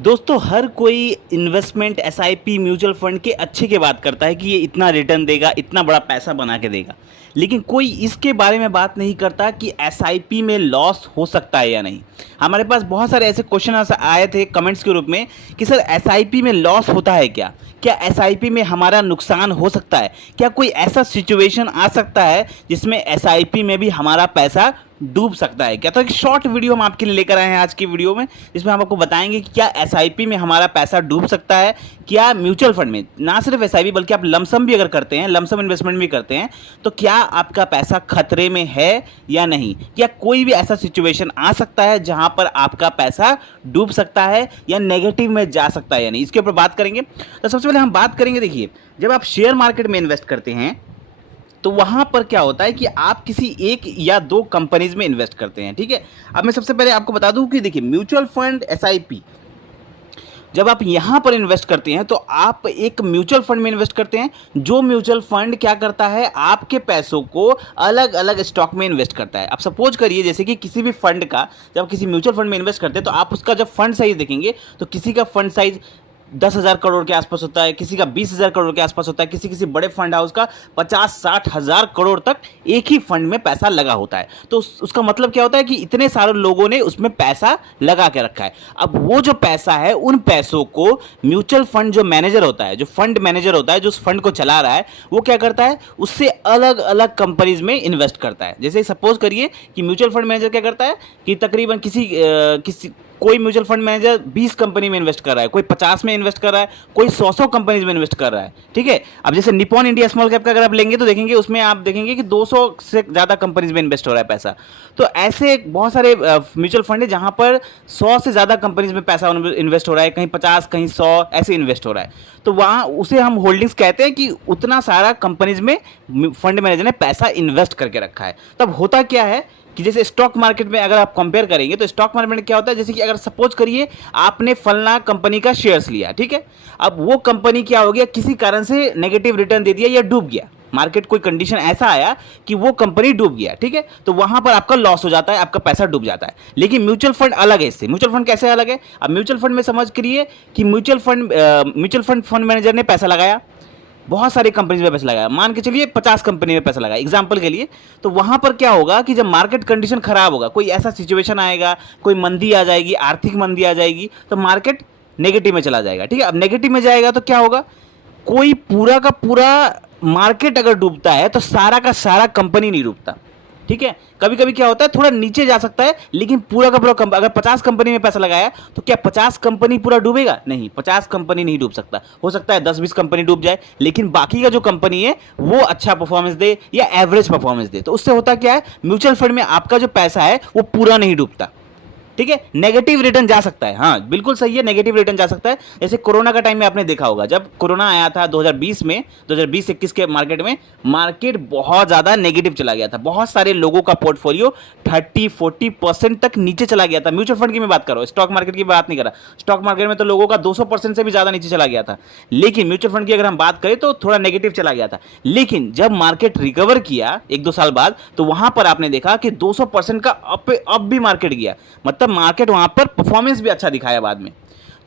दोस्तों हर कोई investment SIP mutual fund के अच्छे की बात करता है कि ये इतना रिटर्न देगा, इतना बड़ा पैसा बना के देगा। लेकिन कोई इसके बारे में बात नहीं करता कि एसआईपी में लॉस हो सकता है या नहीं। हमारे पास बहुत सारे ऐसे क्वेश्चन आए थे कमेंट्स के रूप में कि सर एसआईपी में लॉस होता है क्या, क्या एसआईपी में हमारा नुकसान हो सकता है, क्या कोई ऐसा सिचुएशन आ सकता है जिसमें एसआईपी में भी हमारा पैसा डूब सकता है क्या। तो एक शॉर्ट वीडियो हम आपके लिए लेकर आए हैं आज की वीडियो में, जिसमें हम आपको बताएंगे कि क्या एसआईपी में हमारा पैसा डूब सकता है, क्या म्यूचुअल फंड में, ना सिर्फ एसआईपी बल्कि आप लमसम भी अगर करते हैं, लमसम इन्वेस्टमेंट भी करते हैं, तो क्या आपका पैसा खतरे में है या नहीं, क्या कोई भी ऐसा सिचुएशन आ सकता है जहां पर आपका पैसा डूब सकता है या नेगेटिव में जा सकता है या नहीं, इसके ऊपर बात करेंगे। तो सबसे पहले हम बात करेंगे, देखिए जब आप शेयर मार्केट में इन्वेस्ट करते हैं तो वहां पर क्या होता है कि आप किसी एक या दो कंपनीज में इन्वेस्ट करते हैं, ठीक है। अब मैं सबसे पहले आपको बता दूं कि देखिए म्यूचुअल फंड एसआईपी जब आप यहां पर इन्वेस्ट करते हैं तो आप एक म्यूचुअल फंड में इन्वेस्ट करते हैं। जो म्यूचुअल फंड क्या करता है, आपके पैसों को अलग अलग स्टॉक में इन्वेस्ट करता है। आप सपोज करिए जैसे कि किसी भी फंड का, जब किसी म्यूचुअल फंड में इन्वेस्ट करते हैं तो आप उसका जब फंड साइज देखेंगे तो किसी का फंड साइज 10,000 करोड़ के आसपास होता है, किसी का 20,000 करोड़ के आसपास होता है, किसी बड़े फंड हाउस का 50-60 हज़ार करोड़ तक एक ही फंड में पैसा लगा होता है। तो उसका मतलब क्या होता है कि इतने सारे लोगों ने उसमें पैसा लगा के रखा है। अब वो जो पैसा है, उन पैसों को म्यूचुअल फंड जो मैनेजर होता है, जो फंड मैनेजर होता है, जो उस फंड को चला रहा है, वो क्या करता है, उससे अलग अलग कंपनीज में इन्वेस्ट करता है। जैसे सपोज करिए कि म्यूचुअल फंड मैनेजर क्या करता है कि तकरीबन कोई म्यूचुअल फंड मैनेजर 20 कंपनी में इन्वेस्ट कर रहा है, कोई 50 में इन्वेस्ट कर रहा है, कोई 100 कंपनीज में इन्वेस्ट कर रहा है, ठीक है। अब जैसे निपॉन इंडिया स्मॉल कैप का अगर आप लेंगे तो देखेंगे उसमें आप देखेंगे कि 200 से ज़्यादा कंपनीज में इन्वेस्ट हो रहा है पैसा। तो ऐसे बहुत सारे म्यूचुअल फंड है जहां पर 100 से ज़्यादा कंपनीज में पैसा इन्वेस्ट हो रहा है, कहीं 50 कहीं 100 ऐसे इन्वेस्ट हो रहा है। तो वहाँ उसे हम होल्डिंग्स कहते हैं कि उतना सारा कंपनीज में फंड मैनेजर ने पैसा इन्वेस्ट करके रखा है। तब होता क्या है कि जैसे स्टॉक मार्केट में अगर आप कंपेयर करेंगे तो स्टॉक मार्केट में क्या होता है, जैसे कि अगर सपोज करिए आपने फलना कंपनी का शेयर्स लिया, ठीक है। अब वो कंपनी क्या हो गया, किसी कारण से नेगेटिव रिटर्न दे दिया या डूब गया, मार्केट कोई कंडीशन ऐसा आया कि वो कंपनी डूब गया, ठीक है। तो वहां पर आपका लॉस हो जाता है, आपका पैसा डूब जाता है। लेकिन म्यूचुअल फंड अलग है इससे। म्यूचुअल फंड कैसे अलग है, अब म्यूचुअल फंड में समझ करिए कि म्यूचुअल फंड मैनेजर ने पैसा लगाया, बहुत सारी कंपनीज में पैसा लगाया, मान के चलिए 50 कंपनी में पैसा लगाया एग्जांपल के लिए। तो वहां पर क्या होगा कि जब मार्केट कंडीशन खराब होगा, कोई ऐसा सिचुएशन आएगा, कोई मंदी आ जाएगी, आर्थिक मंदी आ जाएगी, तो मार्केट नेगेटिव में चला जाएगा, ठीक है। अब नेगेटिव में जाएगा तो क्या होगा, कोई पूरा का पूरा मार्केट अगर डूबता है तो सारा का सारा कंपनी नहीं डूबता, ठीक है। कभी कभी क्या होता है थोड़ा नीचे जा सकता है, लेकिन पूरा का पूरा अगर 50 कंपनी में पैसा लगाया तो क्या 50 कंपनी पूरा डूबेगा, नहीं, 50 कंपनी नहीं डूब सकता। हो सकता है 10-20 कंपनी डूब जाए, लेकिन बाकी का जो कंपनी है वो अच्छा परफॉर्मेंस दे या एवरेज परफॉर्मेंस दे। तो उससे होता क्या है, म्यूचुअल फंड में आपका जो पैसा है वो पूरा नहीं डूबता, ठीक है। नेगेटिव रिटर्न जा सकता है, हाँ बिल्कुल सही है, नेगेटिव रिटर्न जा सकता है। जैसे कोरोना का टाइम में आपने देखा होगा, जब कोरोना आया था 2020 में, 2020-21 के मार्केट बहुत ज़्यादा नेगेटिव चला गया था। बहुत सारे लोगों का पोर्टफोलियो 30-40% तक नीचे चला गया था। म्यूचुअल फंड की मैं बात कर रहा हूँ, स्टॉक मार्केट की बात नहीं कर रहा। स्टॉक मार्केट में तो लोगों का 200% से भी ज़्यादा नीचे चला गया था, लेकिन म्यूचुअल फंड की अगर हम बात करें तो थोड़ा नेगेटिव चला गया था। लेकिन जब मार्केट रिकवर किया 1-2 साल बाद, तो वहां पर आपने देखा कि 200% का अप भी मार्केट गया, मतलब मार्केट वहां पर परफॉर्मेंस भी अच्छा दिखाया बाद में।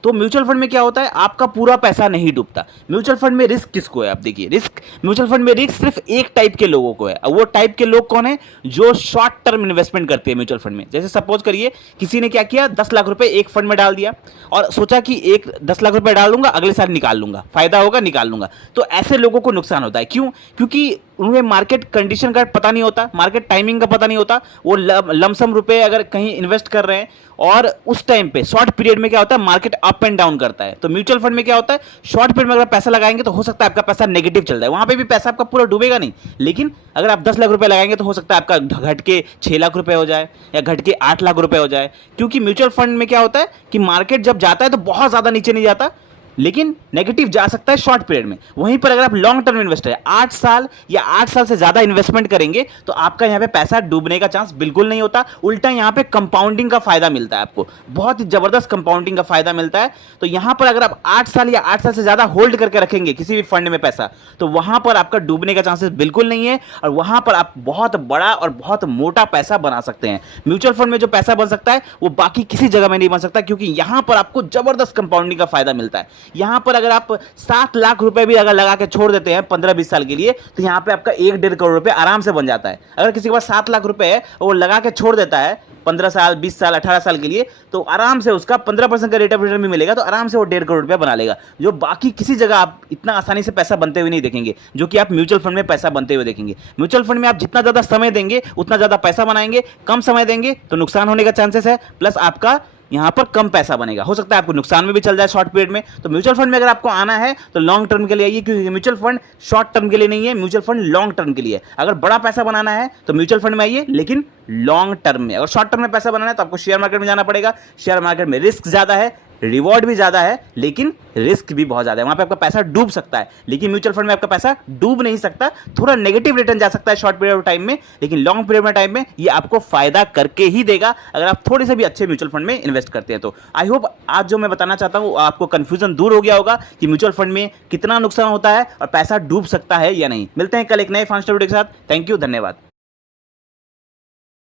तो म्यूचुअल फंड में क्या होता है, आपका पूरा पैसा नहीं डूबता। म्यूचुअल फंड में रिस्क किसको है, आप देखिए रिस्क, म्यूचुअल फंड में रिस्क सिर्फ एक टाइप के लोगों को है। और वो टाइप के लोग कौन है, जो शॉर्ट टर्म इन्वेस्टमेंट करते हैं म्यूचुअल फंड में। जैसे सपोज करिए किसी ने क्या किया, 10 लाख रुपए एक फंड में डाल दिया और सोचा कि 10 लाख रुपए डाल लूंगा, अगले साल निकाल लूंगा, फायदा होगा निकाल लूंगा। तो ऐसे लोगों को नुकसान होता है। क्यों, क्योंकि उन्हें मार्केट कंडीशन का पता नहीं होता, मार्केट टाइमिंग का पता नहीं होता। वो लमसम रुपए अगर कहीं इन्वेस्ट कर रहे हैं और उस टाइम पे शॉर्ट पीरियड में क्या होता है, मार्केट अप एंड डाउन करता है। तो म्यूचुअल फंड में क्या होता है, शॉर्ट पीरियड में अगर पैसा लगाएंगे तो हो सकता है आपका पैसा नेगेटिव चल जाए, वहां पे भी पैसा आपका पूरा डूबेगा नहीं। लेकिन अगर आप 10 लाख रुपए लगाएंगे तो हो सकता है आपका घट के 6 लाख रुपए हो जाए या घट के 8 लाख रुपए हो जाए। क्योंकि म्यूचुअल फंड में क्या होता है कि मार्केट जब जाता है तो बहुत ज्यादा नीचे नहीं जाता, लेकिन नेगेटिव जा सकता है शॉर्ट पीरियड में। वहीं पर अगर आप लॉन्ग टर्म इन्वेस्टर है, 8 साल या 8 साल से ज़्यादा इन्वेस्टमेंट करेंगे तो आपका यहाँ पे पैसा डूबने का चांस बिल्कुल नहीं होता। उल्टा यहाँ पे कंपाउंडिंग का फायदा मिलता है, आपको बहुत ही जबरदस्त कंपाउंडिंग का फायदा मिलता है। तो यहाँ पर अगर आप 8 साल या 8 साल से ज़्यादा होल्ड करके रखेंगे किसी भी फंड में पैसा, तो वहाँ पर आपका डूबने का चांसेस बिल्कुल नहीं है और वहाँ पर आप बहुत बड़ा और बहुत मोटा पैसा बना सकते हैं। म्यूचुअल फंड में जो पैसा बन सकता है वो बाकी किसी जगह में नहीं बन सकता, क्योंकि यहाँ पर आपको जबरदस्त कंपाउंडिंग का फायदा मिलता है। यहाँ पर अगर आप 7 लाख रुपए भी अगर लगा के छोड़ देते हैं 15-20 साल के लिए, तो यहाँ पे आपका 1-1.5 करोड़ रुपए आराम से बन जाता है। अगर किसी के पास 7 लाख रुपए है वो लगा के छोड़ देता है 15 साल, 20 साल, 18 साल के लिए, तो आराम से उसका 15% का रेट ऑफ रिटर्न भी मिलेगा, तो आराम से वो 1.5 करोड़ रुपया बना लेगा, जो बाकी किसी जगह आप इतना आसानी से पैसा बनते हुए नहीं देखेंगे, जो कि आप म्यूचुअल फंड में पैसा बनते हुए देखेंगे। म्यूचुअल फंड में आप जितना ज़्यादा समय देंगे उतना ज़्यादा पैसा बनाएंगे, कम समय देंगे तो नुकसान होने का चांसेस है, प्लस आपका यहाँ पर कम पैसा बनेगा, हो सकता है आपको नुकसान में भी चल जाए शॉर्ट पीरियड में। तो म्यूचुअल फंड में अगर आपको आना है तो लॉन्ग टर्म के लिए आइए, क्योंकि म्यूचुअल फंड शॉर्ट टर्म के लिए नहीं है, म्यूचुअल फंड लॉन्ग टर्म के लिए है। अगर बड़ा पैसा बनाना है तो म्यूचुअल फंड में आइए, लेकिन लॉन्ग टर्म में। अगर शॉर्ट टर्म में पैसा बनाना है तो आपको शेयर मार्केट में जाना पड़ेगा। शेयर मार्केट में रिस्क ज़्यादा है, रिवॉर्ड भी ज़्यादा है, लेकिन रिस्क भी बहुत ज़्यादा है, वहाँ पे आपका पैसा डूब सकता है। लेकिन म्यूचुअल फंड में आपका पैसा डूब नहीं सकता, थोड़ा नेगेटिव रिटर्न जा सकता है शॉर्ट पीरियड ऑफ टाइम में, लेकिन लॉन्ग पीरियड में टाइम में ये आपको फायदा करके ही देगा अगर आप थोड़े से भी अच्छे म्यूचुअल फंड में इन्वेस्ट करते हैं। तो आई होप आज जो मैं बताना चाहता हूँ आपको कन्फ्यूजन दूर हो गया होगा कि म्यूचुअल फंड में कितना नुकसान होता है और पैसा डूब सकता है या नहीं। मिलते हैं कल एक नए फाइनेंशियल वीडियो के साथ। थैंक यू, धन्यवाद।